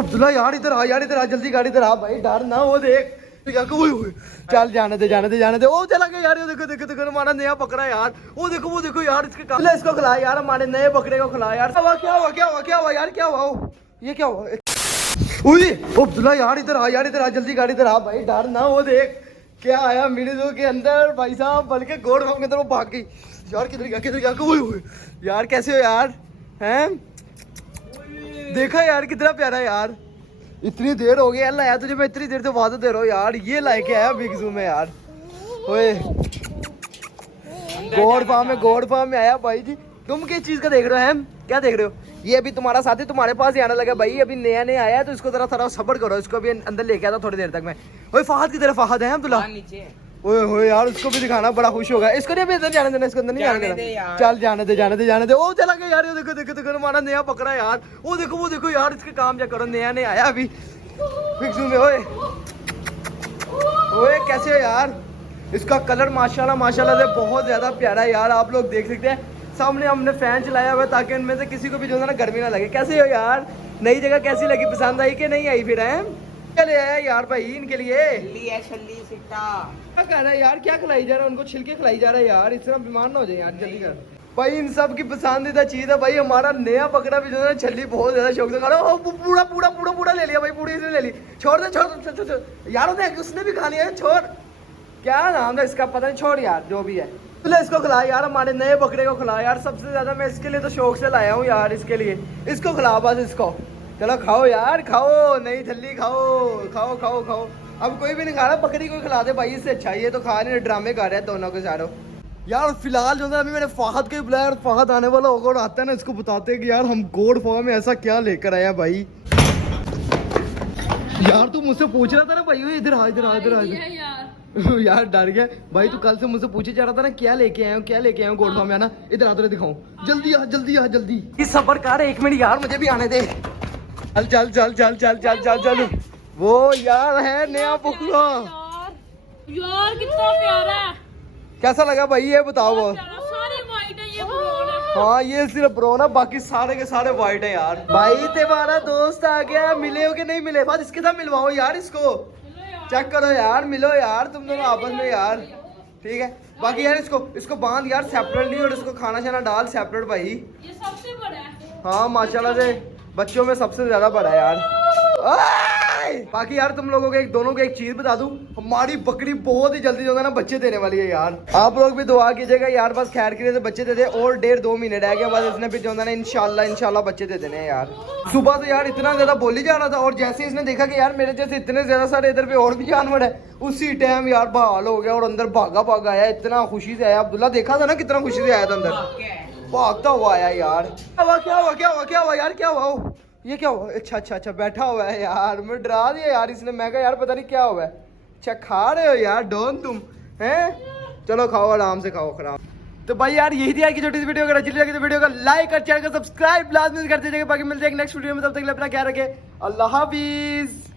अब्दुल्ला यार इधर आ, यार इधर आ, जल्दी गाड़ी इधर आ भाई, डर ना वो देख। चल जाने दे जाने दे जाने दे। ओ चला गया यार, ये देखो देखो देखो हमारा नया पकड़ा यार। वो देखो यार, इसके इसको खिला यार, हमारे नए बकरे को खिला यार। क्या हुआ क्या हुआ क्या हुआ क्या हुआ यार, क्या हुआ ये क्या हुआ? अब्दुल्ला यार इधर आ, यार इधर आ, जल्दी गाड़ी इधर आ भाई, डर ना वो देख क्या आया मिनटों के अंदर भाई साहब, बल्कि गोड़ के अंदर वो भाग गई यार। किधर गया यार, कैसे हो यार? हैं देखा यार कितना प्यारा यार, इतनी देर हो गई यार लाया तुझे, मैं इतनी देर से वादा दे रहा हूँ यार, ये लाए के आया बिग ज़ू में यार। ओए गोड फार्म में आया भाई जी। तुम किस चीज का देख रहे हो? हम क्या देख रहे हो? ये अभी तुम्हारा साथी तुम्हारे पास ही आने लगा भाई, अभी नया नया आया तो इसको जरा थोड़ा सब्र करो, इसको अभी अंदर लेके आता थोड़ी देर तक मैं। ओए फहद की तरफ, फहद है अब्दुल्ला ओए होए यार, उसको भी दिखाना, बड़ा खुश होगा। इसको नहीं अभी अंदर जाने देना, इसको अंदर नहीं जाने देना। चल जाने दे जाने दे जाने दे। ओ चला गया यार, ये देखो देखो देखो हमारा नया पकड़ा यार। वो देखो यार, इसके काम क्या करो, नया नया आया अभी बिग ज़ू में। ओए कैसे हो यार? इसका कलर माशाल्लाह से बहुत ज्यादा प्यारा है यार, आप लोग देख सकते हैं। सामने हमने फैन चलाया हुआ है ताकि इनमें से किसी को भी जो है ना गर्मी ना लगे। कैसे हो यार? नई जगह कैसी लगी, पसंद आई कि नहीं आई? फिर है क्या ले आया यार भाई इनके लिए? क्या कह रहा है यार, क्या खिलाई जा रहा है उनको? छिलके खिलाई जा रहा है यार, इतना बीमार ना हो जाए यार, जल्दी कर भाई। इन सब की पसंदीदा चीज है भाई, हमारा नया बकरा भी जो है छल्ली बहुत ज्यादा शौक से खा रहा है। पूरा ले लिया भाई, पूरी इसने ले ली। छोड़ दे यार, उसने भी खा लिया है। छोड़, क्या नाम है इसका पता नहीं, छोड़ यार जो भी है। तो इसको खिला यार, हमारे नए बकरे को खिला यार। सबसे ज्यादा मैं इसके लिए तो शौक से लाया हूँ यार, इसके लिए इसको खिला बस इसको। चलो खाओ यार, खाओ नई छल्ली खाओ। अब कोई भी नहीं खा रहा, बकरी को खिला दे भाई, इससे अच्छा। ये तो खा नहीं, ड्रामे कर रहे हैं दोनों के सारों यार। फिलहाल जो है अभी मैंने फहद को बुलाया और फहद आने वाला होगा और आता है ना, इसको बताते हैं कि यार हम गोड फार्म में ऐसा क्या लेकर आया भाई। यार तू मुझसे पूछ रहा था ना भाई, इधर आ यार डर गया भाई, तू कल से मुझसे पूछे जा रहा था ना क्या लेके आया हूँ गोड फार्म में आना। इधर आ दिखाऊं, जल्दी आ जल्दी। सबर कर 1 मिनट यार, मुझे भी आने दे। चल वो यार है नया बकरा यार, कितना प्यारा है। कैसा लगा भाई ये बताओ? वो सारी वाइट है, ये ब्राउन है। हाँ ये सिर्फ ब्राउन है, बाकी सारे के सारे वाइट है यार। भाई तुम्हारा दोस्त आ गया, मिले हो कि नहीं मिले? बात इसके साथ मिलवाओ यार, इसको चेक करो यार, मिलो यार तुम दोनों आपस में यार, ठीक है। बाकी यार इसको बांध यार सेपरेटली, और इसको खाना शाना डाल सेपरेट भाई। ये सबसे बड़ा है। हाँ माशाल्लाह से बच्चों में सबसे ज्यादा बड़ा है यार। बाकी यार तुम लोगों को दोनों को एक चीज बता दूं, हमारी बकरी बहुत ही जल्दी जो है ना बच्चे देने वाली है यार। आप लोग भी दुआ कीजिएगा यार, बस खैर के लिए बच्चे दे दे, और 1.5-2 महीने रह गए बस, इसने भी जो है ना इंशाल्लाह बच्चे दे देने हैं यार। सुबह से यार इतना ज्यादा बोली जा रहा था, और जैसे इसने देखा कि यार मेरे जैसे इतने ज्यादा सारे इधर पे और भी जानवर है, उसी टाइम यार बहाल हो गया और अंदर भागा आया, इतना खुशी से आया। अब्दुल्ला देखा था ना कितना खुशी से आया था अंदर, भागता हुआ आया यार। क्या हुआ यार, क्या हुआ? ये क्या हुआ? अच्छा बैठा हुआ है यार, मैं डरा दिया यार इसने। मैं कहा यार पता नहीं क्या हुआ है। अच्छा खा रहे हो यार डॉन तुम हैं? चलो खाओ, आराम से खाओ खराब। तो भाई यार यही थी आज की छोटी सी वीडियो। अगर अच्छी लगी तो वीडियो को लाइक और चैनल को सब्सक्राइब लाजमी कर दीजिएगा। बाकी मिलते हैं नेक्स्ट वीडियो में, तब तक अपना ख्याल रखें। अल्लाह हाफिज।